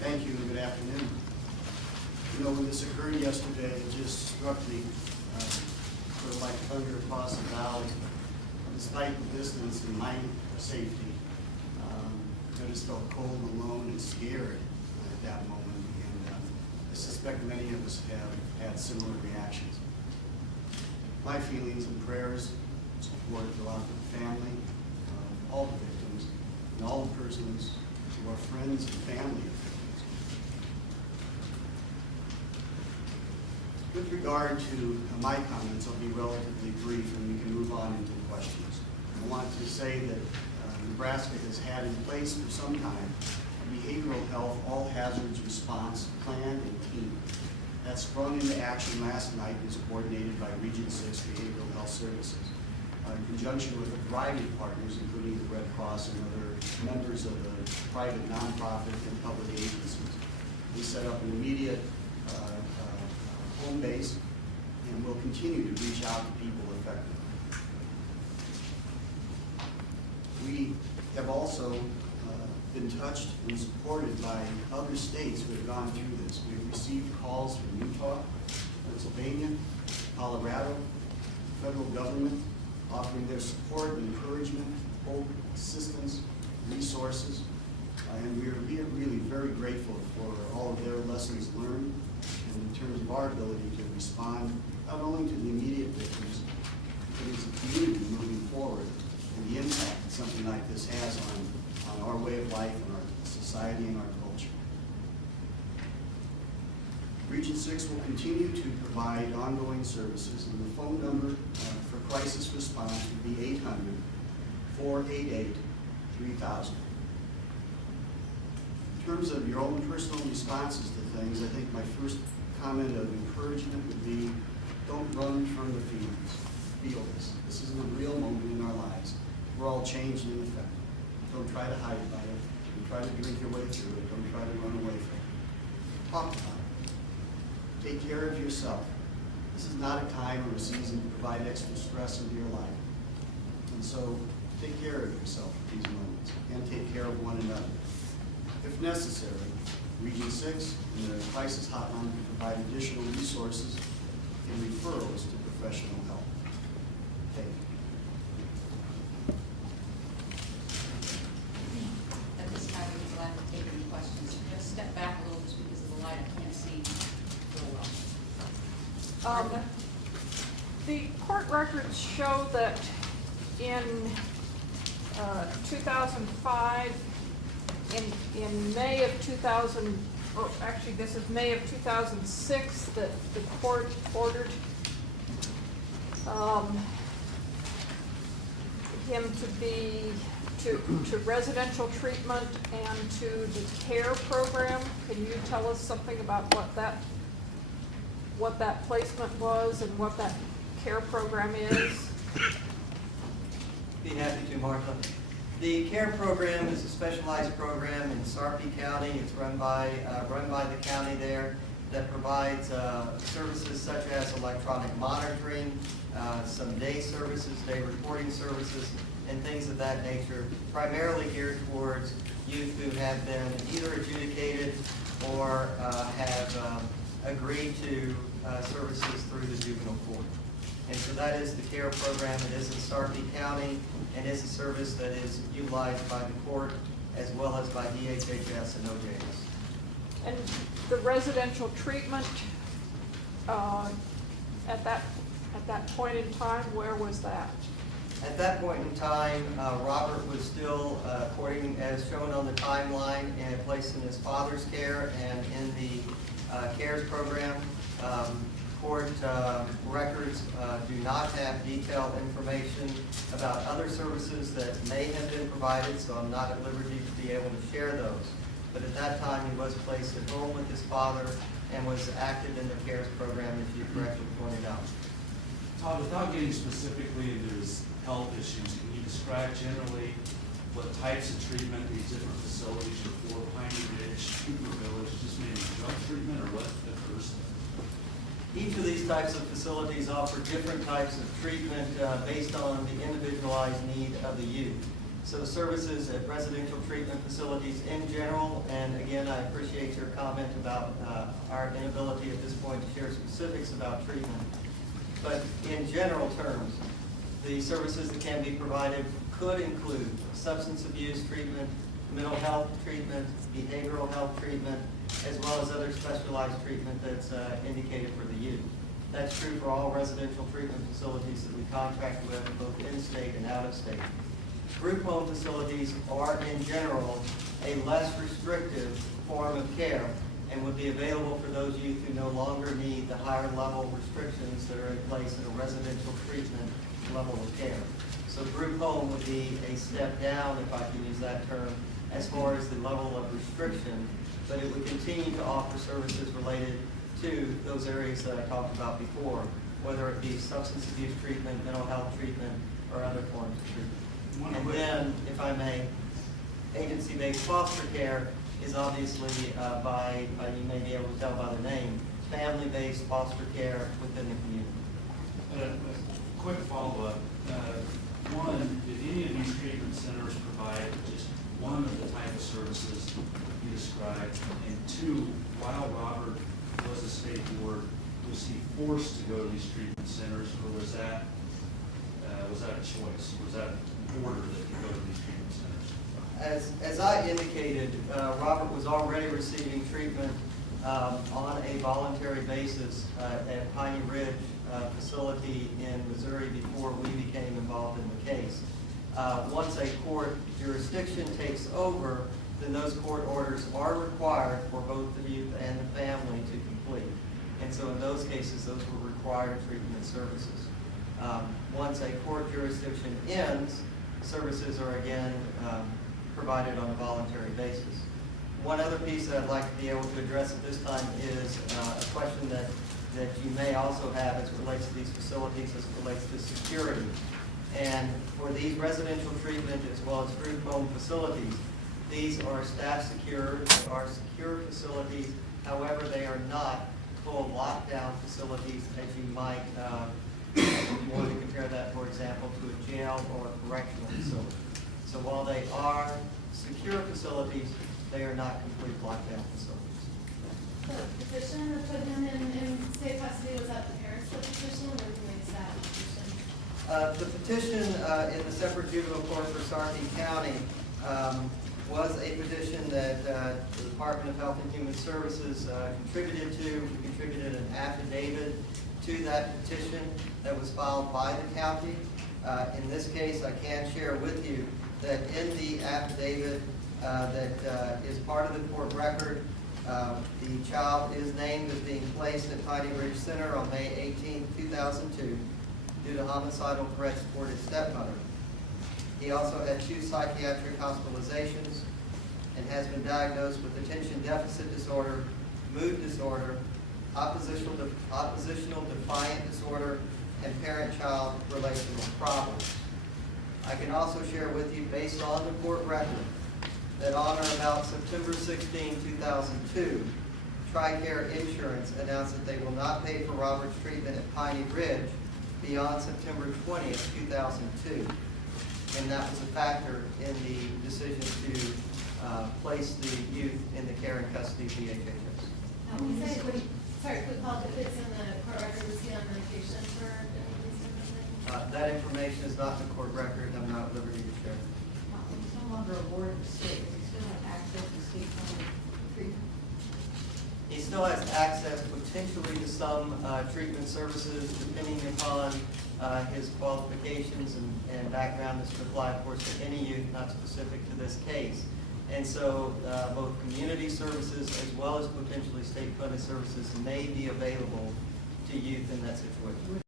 Thank you and good afternoon. You know, when this occurred yesterday, it just struck me sort of like thunder across the valley. Despite the distance and my safety, I just felt cold, alone, and scared at that moment. And I suspect many of us have had similar reactions. My feelings and prayers and support go out to the family, all the victims, and all the persons who are friends and family of victims. With regard to my comments, I'll be relatively brief and we can move on into questions. I want to say that Nebraska has had in place for some time a behavioral health all hazards response plan and team that sprung into action last night and is coordinated by Region 6 Behavioral Health Services in conjunction with a variety of partners, including the Red Cross and other members of the private, nonprofit, and public agencies. We set up an immediate home base and will continue to reach out to people effectively. We have also been touched and supported by other states who have gone through this. We've received calls from Utah, Pennsylvania, Colorado, federal government, offering their support, encouragement, hope, assistance, resources. And we are really very grateful for all of their lessons learned and in terms of our ability to respond not only to the immediate victims, but as a community moving forward and the impact that something like this has on our way of life and our society and our culture. Region 6 will continue to provide ongoing services, and the phone number for crisis response would be 800-488-3000. In terms of your own personal responses to things, I think my first comment of encouragement would be, don't run from the feelings. Feel this. This is a real moment in our lives. We're all changed and affected. Don't try to hide by it. Don't try to drink your way through it. Don't try to run away from it. Talk about it. Take care of yourself. This is not a time or a season to provide extra stress into your life. And so take care of yourself at these moments and take care of one another. If necessary, Region 6 and the crisis hotline can provide additional resources and referrals to professional help. Thank you. At this time, we'd be glad to take any questions. Just step back a little just because of the light. I can't see real well. The court records show that in 2005, in May of 2000, or actually this is May of 2006, that the court ordered him to residential treatment and to the care program. Can you tell us something about what that placement was and what that care program is? Be happy to, Martha. The CARE program is a specialized program in Sarpy County. It's run by the county there that provides services such as electronic monitoring, some day services, day reporting services, and things of that nature, primarily geared towards youth who have been either adjudicated or have agreed to services through the juvenile court. And so that is the CARE program. It is in Sarpy County and is a service that is utilized by the court as well as by DHHS and OJS. And the residential treatment at that point in time, where was that? At that point in time, Robert was still, according as shown on the timeline, and placed in his father's care and in the CARES program. Court records do not have detailed information about other services that may have been provided, so I'm not at liberty to be able to share those. But at that time, he was placed at home with his father and was active in the CARES program, as you correctly pointed out. Todd, without getting specifically into his health issues, can you describe generally what types of treatment these different facilities are for? Piney Ridge, Cooper Village, just maybe drug treatment, or what occurs? Each of these types of facilities offer different types of treatment based on the individualized need of the youth. So services at residential treatment facilities in general, and again, I appreciate your comment about our inability at this point to share specifics about treatment. But in general terms, the services that can be provided could include substance abuse treatment, mental health treatment, behavioral health treatment, as well as other specialized treatment that's indicated for the youth. That's true for all residential treatment facilities that we contract with, both in-state and out-of-state. Group home facilities are, in general, a less restrictive form of care and would be available for those youth who no longer need the higher level restrictions that are in place in a residential treatment level of care. So group home would be a step down, if I can use that term, as far as the level of restriction, but it would continue to offer services related to those areas that I talked about before, whether it be substance abuse treatment, mental health treatment, or other forms of treatment. And then, if I may, agency-based foster care is obviously you may be able to tell by the name, family-based foster care within the community. A quick follow-up. One, did any of these treatment centers provide just one of the type of services you described? And two, while Robert was a state board, was he forced to go to these treatment centers, or was that a choice? Was that an order that he go to these treatment centers? As I indicated, Robert was already receiving treatment on a voluntary basis at Piney Ridge facility in Missouri before we became involved in the case. Once a court jurisdiction takes over, then those court orders are required for both the youth and the family to complete. And so in those cases, those were required treatment services. Once a court jurisdiction ends, services are again provided on a voluntary basis. One other piece that I'd like to be able to address at this time is a question that you may also have as it relates to these facilities, as it relates to security. And for these residential treatment as well as group home facilities, these are staff secured, they are secure facilities. However, they are not full lockdown facilities as you might, if you want to compare that, for example, to a jail or a correctional facility. So while they are secure facilities, they are not complete lockdown facilities. The petition that put him in state custody, was that the parents' petition or who makes that petition? The petition in the separate juvenile court for Sarpy County was a petition that the Department of Health and Human Services contributed to. We contributed an affidavit to that petition that was filed by the county. In this case, I can share with you that in the affidavit that is part of the court record, the child is named as being placed at Piney Ridge Center on May 18, 2002 due to homicidal threats toward his stepmother. He also had 2 psychiatric hospitalizations and has been diagnosed with attention deficit disorder, mood disorder, oppositional defiant disorder, and parent-child relational problems. I can also share with you, based on the court record, that on or about September 16, 2002, TRICARE Insurance announced that they will not pay for Robert's treatment at Piney Ridge beyond September 20, 2002. And that was a factor in the decision to place the youth in the care and custody of DHHS. You say, sorry, quick call, if it's in the court record, was he on medication for any of these different things? That information is not in the court record. I'm not at liberty to share. He's no longer a ward of the state, he still have access to state funded treatment. He still has access potentially to some treatment services depending upon his qualifications and background. This would apply, of course, to any youth, not specific to this case. And so both community services as well as potentially state-funded services may be available to youth in that situation.